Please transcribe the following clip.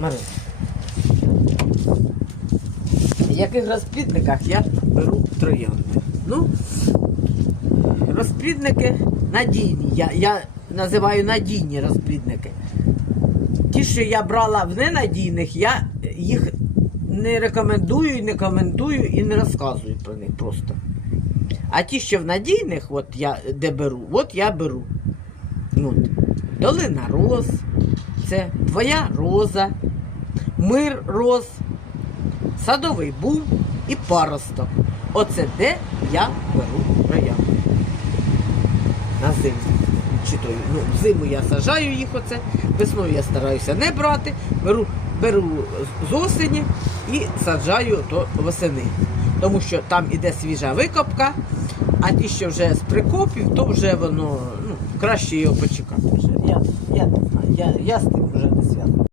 Марин. В яких розплідниках я беру троянди? Ну, розплідники надійні. Я, я називаю надійні розплідники. Ті, що я брала в ненадійних, я їх не рекомендую, не коментую і не розказую про них просто. А ті, що в надійних, от я де беру, от я беру. От. Долина роз, це твоя роза, мир роз, садовий бум і паросток. Оце де я беру троянди. На зиму. Чи то, ну, взиму я сажаю їх оце, весною я стараюся не брати, беру, беру з осені і саджаю то восени. Тому що там іде свіжа викопка, а ті, що вже з прикопів, то вже воно ну, краще його почекати. Вже. Я, я я, я з тим вже не зв'язаний.